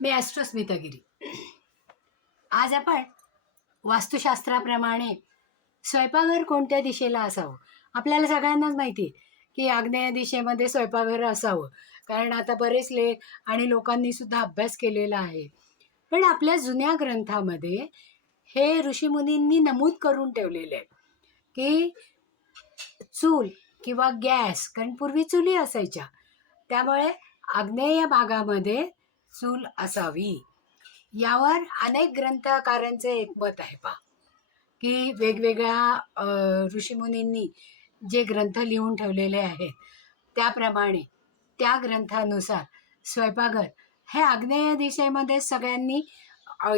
मी ॲस्ट्रोस्मिता आज आपण वास्तुशास्त्राप्रमाणे स्वयंपाकघर कोणत्या दिशेला असावं? आपल्याला सगळ्यांनाच माहिती आहे की आग्नेय दिशेमध्ये स्वयंपाकघर असावं. कारण आता बरेच लेख आणि लोकांनी सुद्धा अभ्यास केलेला आहे. पण आपल्या जुन्या ग्रंथामध्ये हे ऋषीमुनींनी नमूद करून ठेवलेले आहे की चूल किंवा गॅस कारण पूर्वी चुली असायच्या. त्यामुळे आग्नेय भागामध्ये चूल असावी. यावर अनेक ग्रंथकारांचे एकमत आहे पा की वेगवेगळ्या ऋषीमुनींनी जे ग्रंथ लिहून ठेवलेले आहेत त्याप्रमाणे त्या ग्रंथानुसार स्वयंपाकघर हे आग्नेय दिशेमध्ये सगळ्यांनी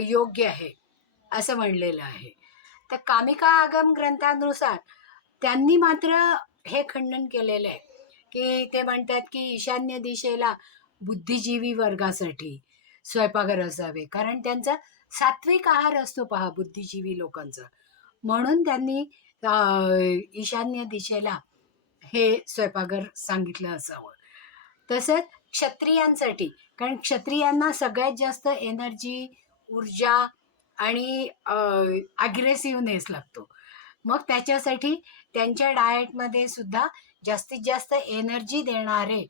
योग्य आहे असं म्हणलेलं आहे. तर कामिका आगम ग्रंथानुसार त्यांनी मात्र हे खंडन केलेलं आहे. की ते म्हणतात की ईशान्य दिशेला बुद्धिजीवी वर्गासाठी स्वयंपाकघर असावे. कारण त्यांचा सात्विक आहार असतो पहा बुद्धिजीवी लोकांचा. म्हणून त्यांनी ईशान्य दिशेला हे स्वयंपाकघर सांगितलं असावं. तसंच क्षत्रियांसाठी कारण क्षत्रियांना सगळ्यात जास्त एनर्जी ऊर्जा आणि अग्रेसिव्हनेस लागतो. मग त्याच्यासाठी त्यांच्या डाएटमध्ये सुद्धा जास्तीत जास्त एनर्जी देणारे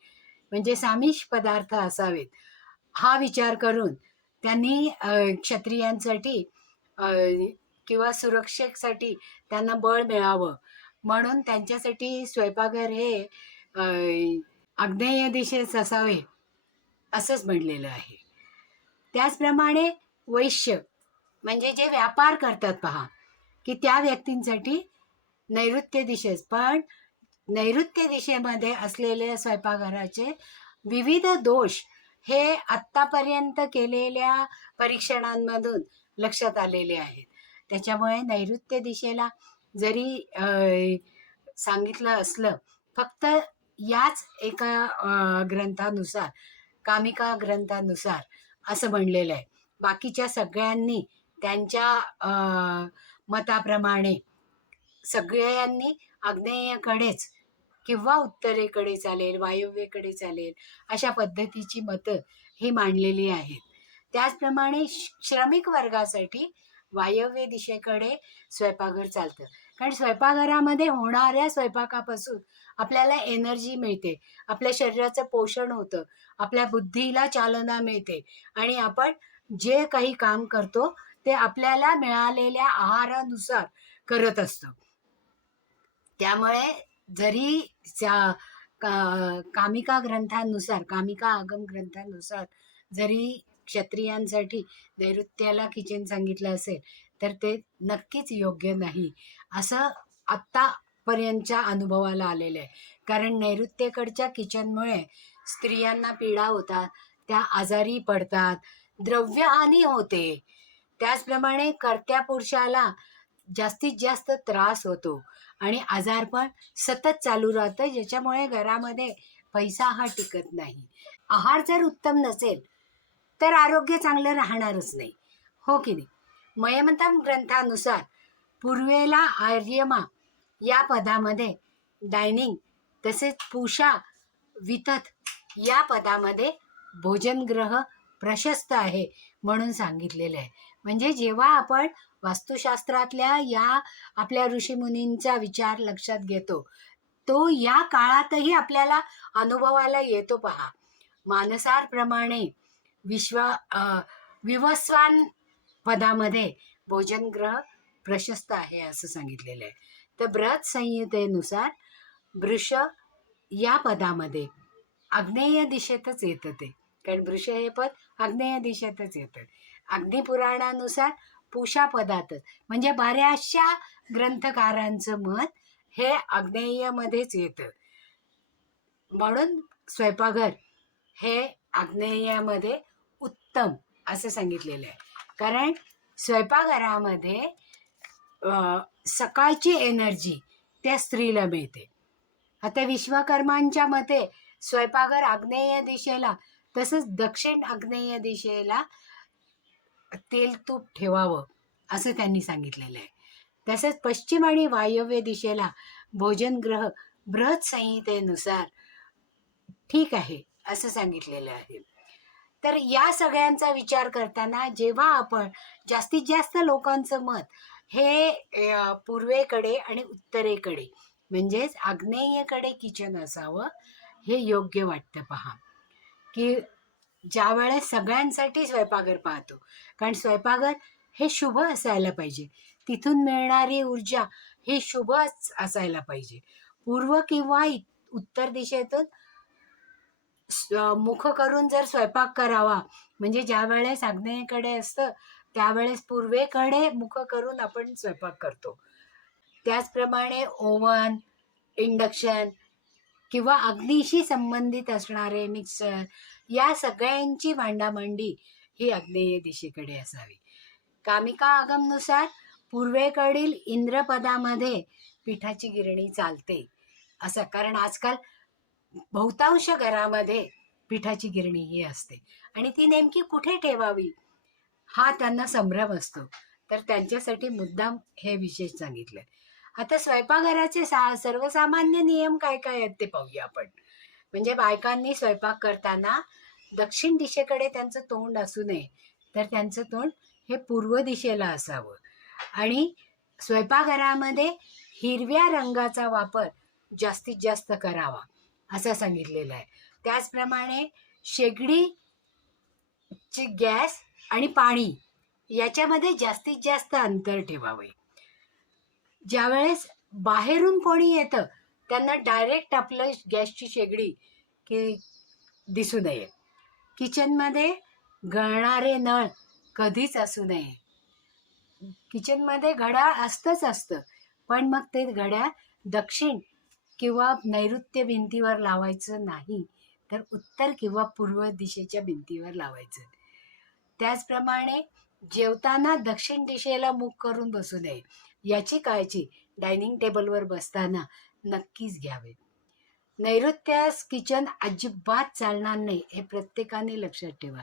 म्हणजे सामिष पदार्थ असावेत. हा विचार करून त्यांनी क्षत्रियांसाठी किंवा सुरक्षेसाठी त्यांना बळ मिळावं. म्हणून त्यांच्यासाठी स्वयंपाकघर हे आग्नेय दिशेस असावे असंच म्हणलेलं आहे. त्याचप्रमाणे वैश्य म्हणजे जे व्यापार करतात पहा की त्या व्यक्तींसाठी नैऋत्य दिशेस. पण नैऋत्य दिशेमध्ये असलेले स्वयंपाकघराचे विविध दोष हे आत्तापर्यंत केलेल्या परीक्षणांमधून लक्षात आलेले आहेत. त्याच्यामुळे नैऋत्य दिशेला जरी सांगितलं असलं फक्त याच एका ग्रंथानुसार कामिका ग्रंथानुसार असं म्हणलेलं आहे. बाकीच्या सगळ्यांनी त्यांच्या मताप्रमाणे सगळ्यांनी आग्नेयकडेच किंवा उत्तरेकडे चालेल वायव्येकडे चालेल अशा पद्धतीची मतं ही मांडलेली आहेत. त्याचप्रमाणे श- श्रमिक वर्गासाठी वायव्य दिशेकडे स्वयंपाकघर चालतं. कारण स्वयंपाकघरामध्ये होणाऱ्या स्वयंपाकापासून आपल्याला एनर्जी मिळते आपल्या शरीराचं पोषण होतं आपल्या बुद्धीला चालना मिळते आणि आपण जे काही काम करतो ते आपल्याला मिळालेल्या आहारानुसार करत असतो. त्यामुळे जरी का कामिका ग्रंथानुसार कामिका आगम ग्रंथानुसार जरी क्षत्रियांसाठी नैऋत्याला किचन सांगितलं असेल तर ते नक्कीच योग्य नाही. असं आत्तापर्यंतच्या अनुभवाला आलेलं आहे. कारण नैऋत्येकडच्या किचनमुळे स्त्रियांना पीडा होतात त्या आजारी पडतात द्रव्यहानी होते. त्याचप्रमाणे कर्त्या पुरुषाला जास्तीत जास्त त्रास होतो. आणि आजारपण सतत चालू राहतं ज्याच्यामुळे घरामध्ये पैसा हा टिकत नाही. आहार जर उत्तम नसेल तर आरोग्य चांगलं राहणारच नाही. हो की नाही? मयमंतम ग्रंथानुसार पूर्वेला आर्यमा या पदामध्ये डायनिंग तसेच पूषा वितत या पदामध्ये भोजनग्रह प्रशस्त आहे म्हणून सांगितलेलं आहे. म्हणजे जेव्हा आपण वास्तुशास्त्रातल्या या आपल्या ऋषीमुनींचा विचार लक्षात घेतो तो या काळातही आपल्याला अनुभवाला येतो पहा. मानसारप्रमाणे विश्व विवस्वान पदामध्ये भोजनग्रह प्रशस्त आहे असं सांगितलेलं आहे. तर बृहत संहितेनुसार वृष या पदामध्ये आग्नेय दिशेतच येतं ते. कारण वृष हे पद आग्नेय दिशेतच येतं. अग्निपुराणानुसार पुराणानुसार पुषापदातच म्हणजे बऱ्याचशा ग्रंथकारांचं मत हे आग्नेयमध्येच येतं. म्हणून स्वयंपाकघर हे आग्नेयामध्ये उत्तम असं सांगितलेलं आहे. कारण स्वयंपाकघरामध्ये सकाळची एनर्जी त्या स्त्रीला मिळते. आता विश्वकर्मांच्या मते स्वयंपाकघर आग्नेय दिशेला तसंच दक्षिण आग्नेय दिशेला तेल तूप ठेवावं असं त्यांनी सांगितलेलं आहे. तसंच पश्चिम आणि वायव्य दिशेला भोजनग्रह बृहत संहितेनुसार ठीक आहे असं सांगितलेलं आहे. तर या सगळ्यांचा विचार करताना जेव्हा आपण जास्तीत जास्त लोकांचं मत हे पूर्वेकडे आणि उत्तरेकडे म्हणजेच आग्नेयेकडे किचन असावं हे योग्य वाटतं पहा. की ज्या वेळेस सगळ्यांसाठी स्वयंपाकघर पाहतो. कारण स्वयंपाकघर हे शुभ असायला पाहिजे. तिथून मिळणारी ऊर्जा हे शुभच असायला पाहिजे. पूर्व किंवा इ- उत्तर दिशेतून मुख करून जर स्वयंपाक करावा म्हणजे ज्या वेळेस आग्नेयेकडे असतं त्यावेळेस पूर्वेकडे मुख करून आपण स्वयंपाक करतो. त्याचप्रमाणे ओव्हन इंडक्शन किंवा अग्नीशी संबंधित असणारे मिक्सर या सगळ्यांची मांडामांडी ही आग्नेय दिशेकडे असावी. कामिका आगमनुसार पूर्वेकडील इंद्रपदामध्ये पिठाची गिरणी चालते. असं कारण आजकाल बहुतांश घरामध्ये पिठाची गिरणी ही असते. आणि ती नेमकी कुठे ठेवावी? हा त्यांना संभ्रम असतो. तर त्यांच्यासाठी मुद्दाम हे विशेष सांगितलं आता स्वयंपाकघराचे सा सर्वसामान्य नियम काय काय आहेत ते पाहूया आपण. म्हणजे बायकांनी स्वयंपाक करताना दक्षिण दिशेकडे त्यांचं तोंड असू नये तर त्यांचं तोंड हे पूर्व दिशेला असावं. आणि स्वयंपाकघरामध्ये हिरव्या रंगाचा वापर जास्तीत जास्त करावा असं सांगितलेलं आहे. त्याचप्रमाणे शेगडीची गॅस आणि पाणी याच्यामध्ये जास्तीत जास्त अंतर ठेवावे. ज्यावेळेस बाहेरून कोणी येतं त्यांना डायरेक्ट आपलं गॅसची शेगडी की दिसू नये. किचनमध्ये गळणारे नळ कधीच असू नये. किचनमध्ये घड्याळ असतंच असतं पण मग ते घड्याळ दक्षिण किंवा नैऋत्य भिंतीवर लावायचं नाही तर उत्तर किंवा पूर्व दिशेच्या भिंतीवर लावायचं. त्याचप्रमाणे जेवताना दक्षिण दिशेला मुख करून बसू नये. याची काळजी डायनिंग टेबलवर बसताना नक्कीच घ्यावे. नैऋत्यास किचन अजिबात चालणार नाही हे प्रत्येकाने लक्षात ठेवा.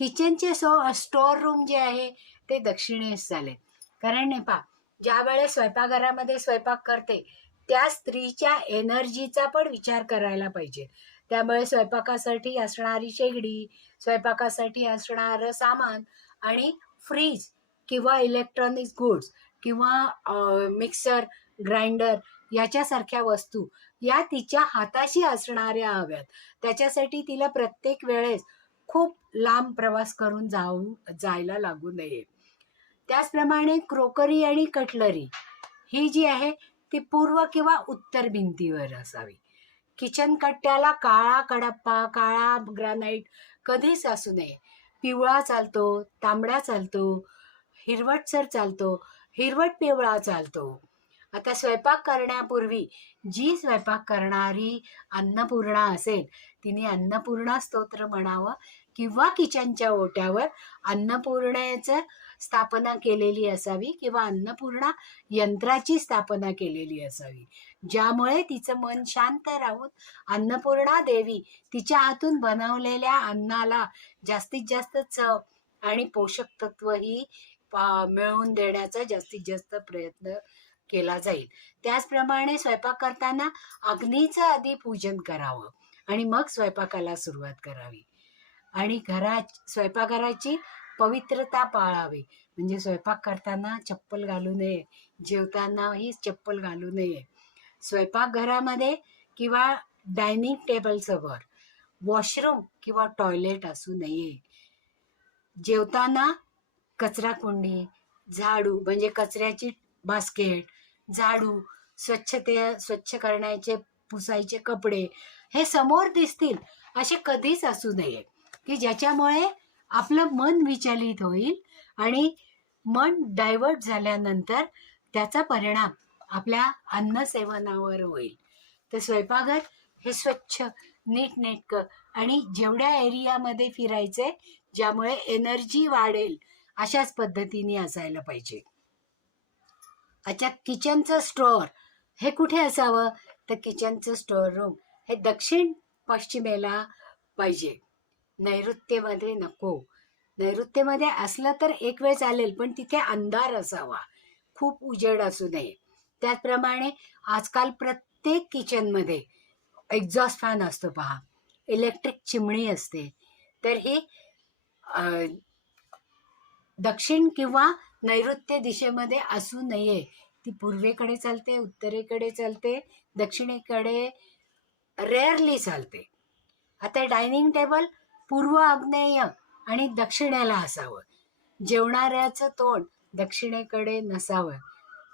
किचनचे सो स्टोअर रूम जे आहे ते दक्षिणेस चालेल. कारण नाही पा ज्या वेळेस स्वयंपाकघरामध्ये स्वयंपाक करते त्या स्त्रीच्या एनर्जीचा पण विचार करायला पाहिजे. त्यामुळे स्वयंपाकासाठी असणारी शेगडी स्वयंपाकासाठी असणारं सामान आणि फ्रीज किंवा इलेक्ट्रॉनिक्स गुड्स किंवा मिक्सर ग्राइंडर याच्यासारख्या वस्तू या तिच्या हाताशी असणाऱ्या हव्यात. त्याच्यासाठी तिला प्रत्येक वेळेस खूप लांब प्रवास करून जाऊ जायला लागू नये. त्याचप्रमाणे क्रोकरी आणि कटलरी ही जी आहे ती पूर्व किंवा उत्तर भिंतीवर असावी. किचन कट्ट्याला काळा कडप्पा काळा ग्रॅनाईट कधीच असू नये. पिवळा चालतो तांबडा चालतो हिरवटसर चालतो हिरवट पिवळा चालतो. आता स्वयंपाक करण्यापूर्वी जी स्वयंपाक करणारी अन्नपूर्णा असेल तिने अन्नपूर्णा स्तोत्र म्हणावं किंवा किचनच्या ओट्यावर अन्नपूर्णेचं स्थापना केलेली असावी किंवा अन्नपूर्णा यंत्राची स्थापना केलेली असावी. ज्यामुळे तिचं मन शांत राहून अन्नपूर्णा देवी तिच्या हातून बनवलेल्या अन्नाला जास्तीत जास्त चव आणि पोषक तत्व ही मिळवून देण्याचा जास्तीत जास्त प्रयत्न केला जाईल. त्याचप्रमाणे स्वयंपाक करताना अग्नीचं आधी पूजन करावं आणि मग स्वयंपाकाला सुरुवात करावी. आणि घरा स्वयंपाकघराची पवित्रता पाळावी. म्हणजे स्वयंपाक करताना चप्पल घालू नये जेवतानाही चप्पल घालू नये. स्वयंपाकघरामध्ये किंवा डायनिंग टेबलसवर वॉशरूम किंवा टॉयलेट असू नये. जेवताना कचरा कुंडी झाडू म्हणजे कचऱ्याची बास्केट झाडू स्वच्छते स्वच्छ करण्याचे पुसायचे कपडे हे समोर दिसतील असे कधीच असू नये. की ज्याच्यामुळे आपलं मन विचलित होईल आणि मन डायव्हर्ट झाल्यानंतर त्याचा परिणाम आपल्या अन्नसेवनावर होईल. तर स्वयंपाकघर हे स्वच्छ नीटनेटकं आणि जेवढ्या एरियामध्ये फिरायचे ज्यामुळे एनर्जी वाढेल अशाच पद्धतीने असायला पाहिजे. अच्छा किचनचं स्टोअर हे कुठे असावं? तर किचनचं स्टोअर रूम हे दक्षिण पश्चिमेला पाहिजे. नैऋत्येमध्ये नको. नैऋत्येमध्ये असलं तर एक वेळ चालेल पण तिथे अंधार असावा. खूप उजेड असू नये. त्याचप्रमाणे आजकाल प्रत्येक किचनमध्ये एक्झॉस्ट फॅन असतो पहा. इलेक्ट्रिक चिमणी असते. तर ही दक्षिण किंवा नैऋत्य दिशेमध्ये असू नये. ती पूर्वेकडे चालते उत्तरेकडे चालते दक्षिणेकडे रेअरली चालते. आता डायनिंग टेबल पूर्व आग्नेय आणि दक्षिणेला असावं. जेवणाऱ्याचं तोंड दक्षिणेकडे नसावं.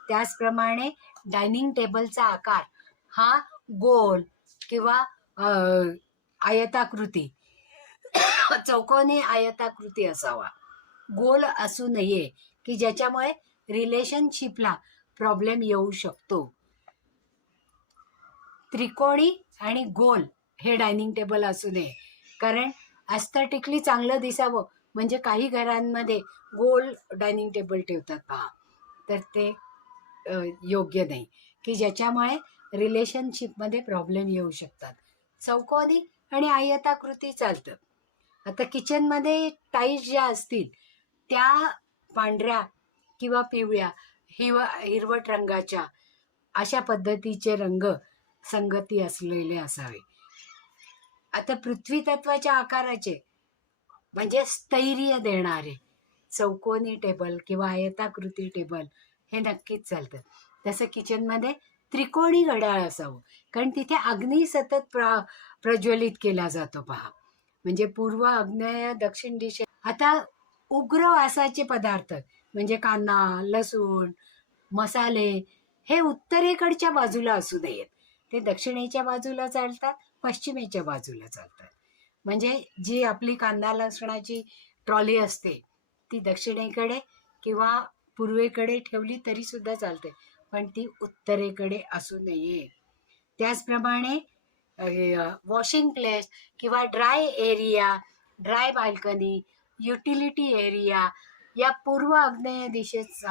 त्याचप्रमाणे डायनिंग टेबलचा आकार हा गोल किंवा आयताकृती चौकोनी आयताकृती असावा. गोल असू नये की ज्याच्यामुळे रिलेशनशिपला प्रॉब्लेम येऊ शकतो. त्रिकोणी आणि गोल हे डायनिंग टेबल असू नये. कारण ॲस्थेटिकली चांगलं दिसावं म्हणजे काही घरांमध्ये गोल डायनिंग टेबल ठेवतात पहा. तर ते योग्य नाही. की ज्याच्यामुळे रिलेशनशिपमध्ये प्रॉब्लेम येऊ शकतात. चौकोनी आणि आयताकृती चालतं. आता किचनमध्ये टाईल्स ज्या असतील त्या पांढऱ्या किंवा पिवळ्या हिव हिरवट रंगाच्या अशा पद्धतीचे रंग संगती असलेले असावे. आता पृथ्वी तत्वाच्या आकाराचे म्हणजे स्थैर्य देणारे चौकोनी टेबल किंवा आयताकृती टेबल हे नक्कीच चालतं. तसं किचनमध्ये त्रिकोणी घड्याळ असावं कारण तिथे अग्नी सतत प्र प्रज्वलित केला जातो पहा. म्हणजे पूर्व आग्नेय दक्षिण दिशे आता उग्र वासाचे पदार्थ म्हणजे कांदा लसूण मसाले हे उत्तरेकडच्या बाजूला असू नयेत ते दक्षिणेच्या बाजूला चालतात पश्चिमेच्या बाजूला चालतात. म्हणजे जी आपली कांदा लसणाची ट्रॉली असते ती दक्षिणेकडे किंवा पूर्वेकडे ठेवली तरी सुद्धा चालते पण ती उत्तरेकडे असू नये. त्याचप्रमाणे वॉशिंग प्लेस किंवा dry area dry balcony utility area या पूर्व आग्नेय दिशेत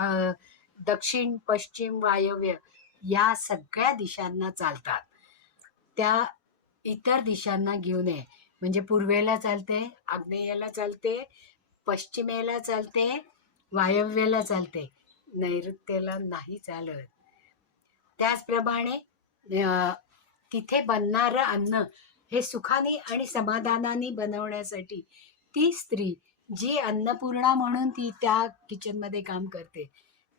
दक्षिण पश्चिम वायव्य या सगळ्या दिशांना चालतात. त्या इतर दिशांना घेऊ नये. म्हणजे पूर्वेला चालते आग्नेयाला चालते पश्चिमेला चालते वायव्येला चालते. नैऋत्येला नाही चालत. त्याचप्रमाणे तिथे बनणारं अन्न हे सुखाने आणि समाधानाने बनवण्यासाठी ती स्त्री जी अन्नपूर्णा म्हणून ती त्या किचनमध्ये काम करते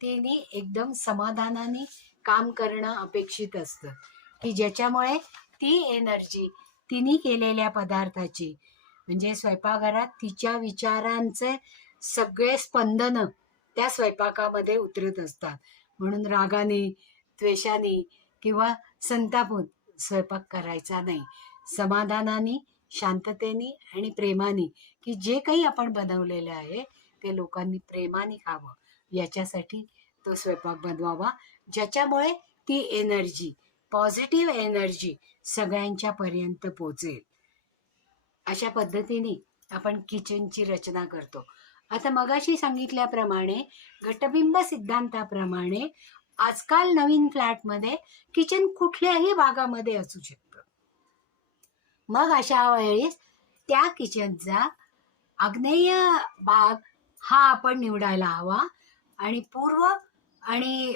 तिने एकदम समाधानाने काम करणं अपेक्षित असतं. की ज्याच्यामुळे ती एनर्जी तिने केलेल्या पदार्थाची म्हणजे स्वयंपाकघरात तिच्या विचारांचे सगळे स्पंदनं त्या स्वयंपाकामध्ये उतरत असतात. म्हणून रागाने द्वेषाने किंवा संतापून स्वयंपाक करायचा नाही. समाधानाने शांततेने आणि प्रेमाने की जे काही आपण बनवलेलं आहे ते लोकांनी प्रेमाने खावं. याच्यासाठी तो स्वयंपाक बनवावा. ज्याच्यामुळे ती एनर्जी पॉझिटिव्ह एनर्जी सगळ्यांच्या पर्यंत पोचेल. अशा पद्धतीने आपण किचनची रचना करतो. आता मगाशी सांगितल्याप्रमाणे घटबिंब सिद्धांताप्रमाणे आजकाल नवीन फ्लॅटमध्ये किचन कुठल्याही भागामध्ये असू शकतं. मग अशा वेळेस त्या किचनचा आग्नेय भाग हा आपण निवडायला हवा. आणि पूर्व आणि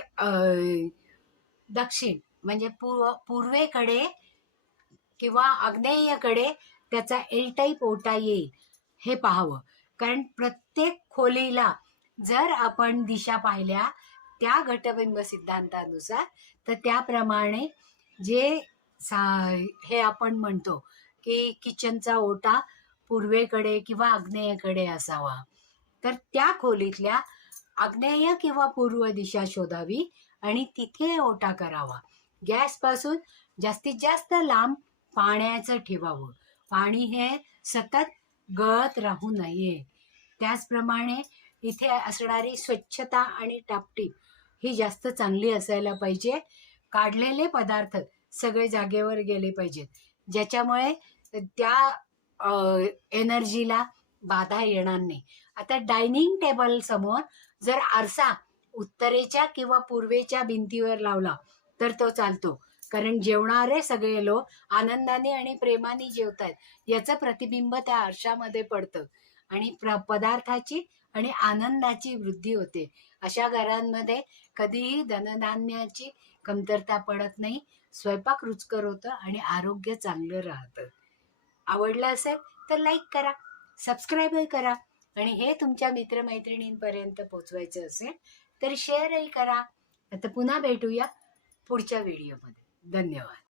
दक्षिण म्हणजे पूर्व पूर्वेकडे किंवा आग्नेयकडे त्याचा एल टाईप ओटा येईल हे पाहावं. कारण प्रत्येक खोलीला जर आपण दिशा पाहिल्या त्या घटबिंब सिद्धांतानुसार तर त्याप्रमाणे जे सा हे आपण म्हणतो की किचनचा ओटा पूर्वेकडे किंवा आग्नेयकडे असावा. तर त्या खोलीतल्या आग्नेय किंवा पूर्व दिशा शोधावी आणि तिथे ओटा करावा. गॅसपासून जास्तीत जास्त लांब पाण्याचं ठेवावं. पाणी हे सतत गळत राहू नये. त्याचप्रमाणे इथे असणारी स्वच्छता आणि टापटीप ही जास्त चांगली असायला पाहिजे. काढलेले पदार्थ सगळे जागेवर गेले पाहिजेत. ज्याच्यामुळे त्या एनर्जीला बाधा येणार नाही. आता डायनिंग टेबल समोर जर आरसा उत्तरेच्या किंवा पूर्वेच्या भिंतीवर लावला तर तो चालतो. कारण जेवणारे सगळे लोक आनंदाने आणि प्रेमाने जेवतात. याचं प्रतिबिंब त्या आरशामध्ये पडतं. आणि प्र पदार्थाची आणि आनंदाची वृद्धी होते. अशा घरांमध्ये कधीही धनधान्याची कमतरता पडत नाही. स्वयंपाक रुचकर होतं आणि आरोग्य चांगलं राहतं. आवडलं असेल तर लाईक करा सबस्क्राईबही करा आणि हे तुमच्या मित्रमैत्रिणींपर्यंत पोचवायचं असेल तर शेअरही करा. आता पुन्हा भेटूया पुढच्या व्हिडिओमध्ये धन्यवाद.